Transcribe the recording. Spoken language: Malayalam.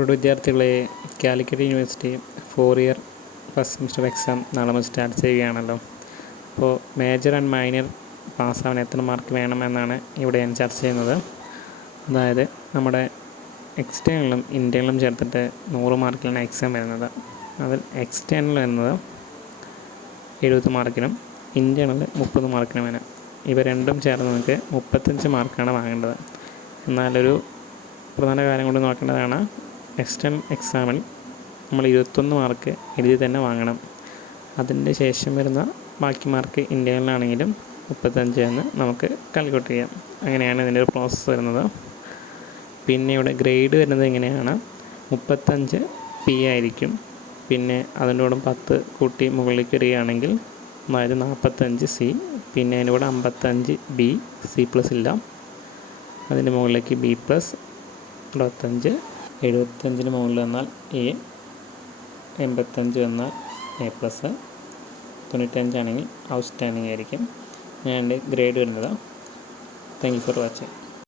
പ്രിയപ്പെട്ട വിദ്യാർത്ഥികളെ Calicut university four year first semester exam നാളെ മുതൽ സ്റ്റാർട്ട് ചെയ്യുകയാണല്ലോ. അപ്പോൾ മേജർ ആൻഡ് മൈനർ പാസ്സാവാൻ എത്ര മാർക്ക് വേണമെന്നാണ് ഇവിടെ ഞാൻ ചർച്ച ചെയ്യുന്നത്. അതായത് നമ്മുടെ എക്സ്റ്റേണലും ഇന്റേണലും ചേർത്തിട്ട് നൂറ് മാർക്കിലാണ് എക്സാം വരുന്നത്. അതിൽ എക്സ്റ്റേണൽ വരുന്നത് എഴുപത് മാർക്കിനും ഇന്റേണൽ മുപ്പത് മാർക്കിനുമാണ് ഇവ രണ്ടും ചേർന്ന് നമുക്ക് മുപ്പത്തഞ്ച് മാർക്കാണ് വാങ്ങേണ്ടത്. എന്നാലൊരു പ്രധാന കാര്യം കൊണ്ട് നോക്കേണ്ടതാണ്. എക്സ്റ്റേണൽ എക്സാമിൽ നമ്മൾ ഇരുപത്തൊന്ന് മാർക്ക് എഴുതി തന്നെ വാങ്ങണം. അതിന്റെ ശേഷം വരുന്ന ബാക്കി മാർക്ക് ഇന്ത്യയിലാണെങ്കിലും മുപ്പത്തഞ്ച് എന്ന് നമുക്ക് കാൽക്കുലേറ്റ് ചെയ്യാം. അങ്ങനെയാണ് ഇതിന്റെ ഒരു പ്രോസസ്സ് വരുന്നത്. പിന്നെ ഇവിടെ ഗ്രേഡ് വരുന്നത് എങ്ങനെയാണ്? മുപ്പത്തഞ്ച് പി ആയിരിക്കും. പിന്നെ അതിനോട് പത്ത് കൂട്ടി മുകളിലേക്ക് വരികയാണെങ്കിൽ അതായത് നാൽപ്പത്തഞ്ച് സി പിന്നെ അതിനോട് അമ്പത്തഞ്ച് ബി സി പ്ലസ് ഇല്ല. അതിന്റെ മുകളിലേക്ക് ബി പ്ലസ് അറുപത്തഞ്ച് എഴുപത്തഞ്ചിന് മുകളിൽ വന്നാൽ എ എൺപത്തഞ്ച് വന്നാൽ എ പ്ലസ് തൊണ്ണൂറ്റഞ്ചാണെങ്കിൽ ഔട്ട്സ്റ്റാൻഡിംഗ് ആയിരിക്കും. ഞാൻ എന്റെ ഗ്രേഡ് വരുന്നത്. Thank you for watching